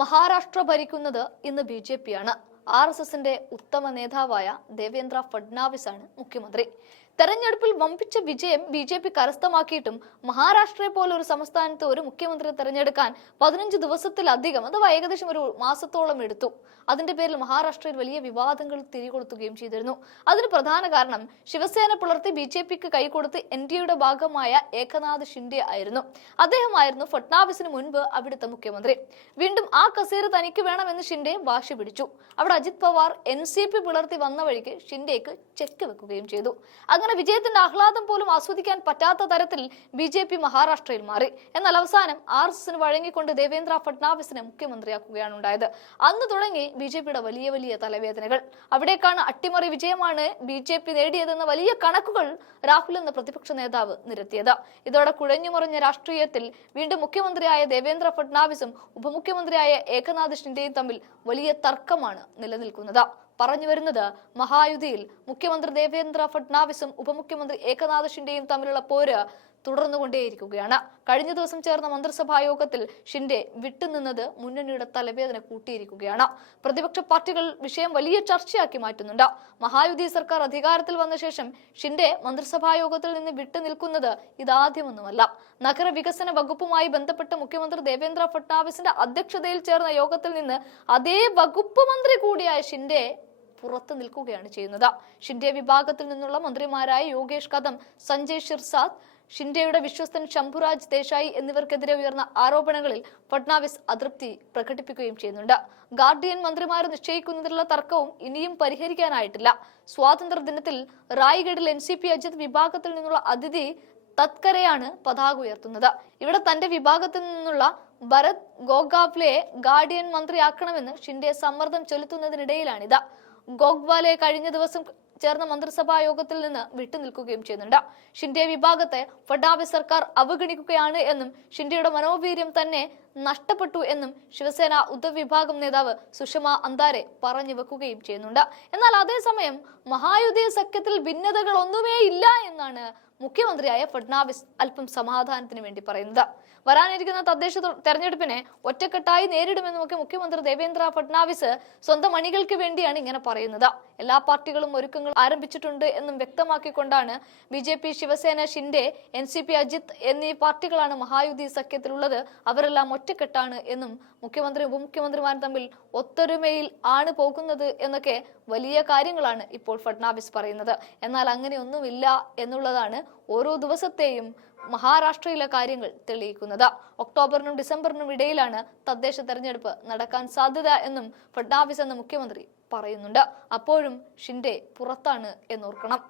മഹാരാഷ്ട്ര ഭരിക്കുന്നത് ഇന്ന് ബി.ജെ.പിയാണ്. ആർ.എസ്.എസിന്റെ ഉത്തമ നേതാവായ ദേവേന്ദ്ര ഫഡ്നാവിസ് ആണ് മുഖ്യമന്ത്രി. തെരഞ്ഞെടുപ്പിൽ വമ്പിച്ച വിജയം ബി.ജെ.പി കരസ്ഥമാക്കിയിട്ടും മഹാരാഷ്ട്രയെ പോലെ ഒരു സംസ്ഥാനത്ത് ഒരു മുഖ്യമന്ത്രിയെ തെരഞ്ഞെടുക്കാൻ 15 ദിവസത്തിലധികം, അഥവാ ഏകദേശം ഒരു മാസത്തോളം എടുത്തു. അതിന്റെ പേരിൽ മഹാരാഷ്ട്രയിൽ വലിയ വിവാദങ്ങൾ തിരികൊളുത്തുകയും ചെയ്തിരുന്നു. അതിന് പ്രധാന കാരണം ശിവസേന പുലർത്തി ബി.ജെ.പിക്ക് കൈകൊടുത്ത് എൻ.ഡി.എയുടെ ഭാഗമായ ഏകനാഥ് ഷിൻഡെ ആയിരുന്നു. അദ്ദേഹമായിരുന്നു ഫഡ്നാവിസിന് മുൻപ് അവിടുത്തെ മുഖ്യമന്ത്രി. വീണ്ടും ആ കസേര തനിക്ക് വേണമെന്ന് ഷിൻഡെ വാശി പിടിച്ചു. അവിടെ അജിത് പവാർ എൻ.സി.പി പുലർത്തി വന്ന വഴിക്ക് ഷിൻഡെക്ക് ചെക്ക് വെക്കുകയും ചെയ്തു. അങ്ങനെ വിജയത്തിന്റെ ആഹ്ലാദം പോലും ആസ്വദിക്കാൻ പറ്റാത്ത തരത്തിൽ ബി.ജെ.പി മഹാരാഷ്ട്രയിൽ മാറി. എന്നാൽ അവസാനം ആർ.എസ്.എസിന് വഴങ്ങിക്കൊണ്ട് ദേവേന്ദ്ര ഫഡ്നാവിസിനെ മുഖ്യമന്ത്രിയാക്കുകയാണ് ഉണ്ടായത്. അന്ന് തുടങ്ങി ബി.ജെ.പിയുടെ വലിയ വലിയ തലവേദനകൾ. അവിടേക്കാണ് അട്ടിമറി വിജയമാണ് ബി.ജെ.പി നേടിയതെന്ന വലിയ കണക്കുകൾ രാഹുൽ എന്ന പ്രതിപക്ഷ നേതാവ് നിരത്തിയത്. ഇതോടെ കുഴഞ്ഞുമറിഞ്ഞ രാഷ്ട്രീയത്തിൽ വീണ്ടും മുഖ്യമന്ത്രിയായ ദേവേന്ദ്ര ഫഡ്നാവിസും ഉപമുഖ്യമന്ത്രിയായ ഏകനാഥ് ഷിൻഡെയും തമ്മിൽ വലിയ തർക്കമാണ് നിലനിൽക്കുന്നത്. പറഞ്ഞു വരുന്നത്, മഹായുതിയിൽ മുഖ്യമന്ത്രി ദേവേന്ദ്ര ഫഡ്നാവിസും ഉപമുഖ്യമന്ത്രി ഏകനാഥ് ഷിൻഡെയും തമ്മിലുള്ള പോര് തുടർന്നുകൊണ്ടേയിരിക്കുകയാണ്. കഴിഞ്ഞ ദിവസം ചേർന്ന മന്ത്രിസഭാ യോഗത്തിൽ ഷിൻഡെ വിട്ടുനിന്നത് മുന്നണിയുടെ തലവേദന കൂട്ടിയിരിക്കുകയാണ്. പ്രതിപക്ഷ പാർട്ടികൾ വിഷയം വലിയ ചർച്ചയാക്കി മാറ്റുന്നുണ്ട്. മഹായുതി സർക്കാർ അധികാരത്തിൽ വന്ന ശേഷം ഷിൻഡെ മന്ത്രിസഭാ യോഗത്തിൽ നിന്ന് വിട്ടുനിൽക്കുന്നത് ഇതാദ്യമൊന്നുമല്ല. നഗരവികസന വകുപ്പുമായി ബന്ധപ്പെട്ട് മുഖ്യമന്ത്രി ദേവേന്ദ്ര ഫഡ്നാവിസിന്റെ അധ്യക്ഷതയിൽ ചേർന്ന യോഗത്തിൽ നിന്ന് അതേ വകുപ്പ് മന്ത്രി കൂടിയായ ഷിൻഡെ പുറത്തു നിൽക്കുകയാണ് ചെയ്യുന്നത്. ഷിൻഡെ വിഭാഗത്തിൽ നിന്നുള്ള മന്ത്രിമാരായ യോഗേഷ് കദം, സഞ്ജയ് ഷിർസാദ്, ഷിൻഡെയുടെ വിശ്വസ്തൻ ശംഭുരാജ് ദേശായി എന്നിവർക്കെതിരെ ഉയർന്ന ആരോപണങ്ങളിൽ ഫഡ്നാവിസ് അതൃപ്തി പ്രകടിപ്പിക്കുകയും ചെയ്യുന്നുണ്ട്. ഗാർഡിയൻ മന്ത്രിമാരെ നിശ്ചയിക്കുന്നതിലുള്ള തർക്കവും ഇനിയും പരിഹരിക്കാനായിട്ടില്ല. സ്വാതന്ത്ര്യ ദിനത്തിൽ റായ്ഗഡിൽ എൻ.സി.പി അജിത് വിഭാഗത്തിൽ നിന്നുള്ള അതിഥി തത്കരെയാണ് പതാക ഉയർത്തുന്നത്. ഇവിടെ തന്റെ വിഭാഗത്തിൽ നിന്നുള്ള ഭരത് ഗോഗാവ്ലയെ ഗാർഡിയൻ മന്ത്രിയാക്കണമെന്ന് ഷിൻഡെ സമ്മർദ്ദം ചെലുത്തുന്നതിനിടയിലാണിത്. ഗോഗ്വാലെ കഴിഞ്ഞ ദിവസം ചേർന്ന മന്ത്രിസഭാ യോഗത്തിൽ നിന്ന് വിട്ടുനിൽക്കുകയും ചെയ്യുന്നുണ്ട്. ഷിൻഡെ വിഭാഗത്തെ ഫഡ്നാവിസ് സർക്കാർ അവഗണിക്കുകയാണ് എന്നും ഷിൻഡെയുടെ മനോവീര്യം തന്നെ നഷ്ടപ്പെട്ടു എന്നും ശിവസേന ഉദ്ധവ് വിഭാഗം നേതാവ് സുഷമ അന്താരെ പറഞ്ഞു വെക്കുകയും ചെയ്യുന്നുണ്ട്. എന്നാൽ അതേസമയം മഹായുതി സഖ്യത്തിൽ ഭിന്നതകൾ ഒന്നുമേ ഇല്ല എന്നാണ് മുഖ്യമന്ത്രിയായ ഫഡ്നാവിസ് അല്പം സമാധാനത്തിന് വേണ്ടി പറയുന്നത്. വരാനിരിക്കുന്ന തദ്ദേശ തെരഞ്ഞെടുപ്പിനെ ഒറ്റക്കെട്ടായി നേരിടുമെന്നുമൊക്കെ മുഖ്യമന്ത്രി ദേവേന്ദ്ര ഫഡ്നാവിസ് സ്വന്തം അണികൾക്ക് വേണ്ടിയാണ് ഇങ്ങനെ പറയുന്നത്. എല്ലാ പാർട്ടികളും ഒരുക്കങ്ങൾ ആരംഭിച്ചിട്ടുണ്ട് എന്നും വ്യക്തമാക്കിക്കൊണ്ടാണ് ബി.ജെ.പി, ശിവസേന, ഷിൻഡെ, എൻ.സി.പി അജിത് എന്നീ പാർട്ടികളാണ് മഹായുതി സഖ്യത്തിലുള്ളത്. അവരെല്ലാം ഒറ്റക്കെട്ടാണ് എന്നും മുഖ്യമന്ത്രി ഉപമുഖ്യമന്ത്രിമാരും തമ്മിൽ ഒത്തൊരുമയിൽ ആണ് പോകുന്നത് എന്നൊക്കെ വലിയ കാര്യങ്ങളാണ് ഇപ്പോൾ ഫഡ്നാവിസ് പറയുന്നത്. എന്നാൽ അങ്ങനെയൊന്നുമില്ല എന്നുള്ളതാണ് ഓരോ ദിവസത്തെയും മഹാരാഷ്ട്രയിലെ കാര്യങ്ങൾ തെളിയിക്കുന്നത്. ഒക്ടോബറിനും ഡിസംബറിനും ഇടയിലാണ് തദ്ദേശ തെരഞ്ഞെടുപ്പ് നടക്കാൻ സാധ്യത എന്നും ഫഡ്നാവിസ് എന്ന മുഖ്യമന്ത്രി പറയുന്നുണ്ട്. അപ്പോഴും ഷിൻഡെ പുറത്താണ് എന്നോർക്കണം.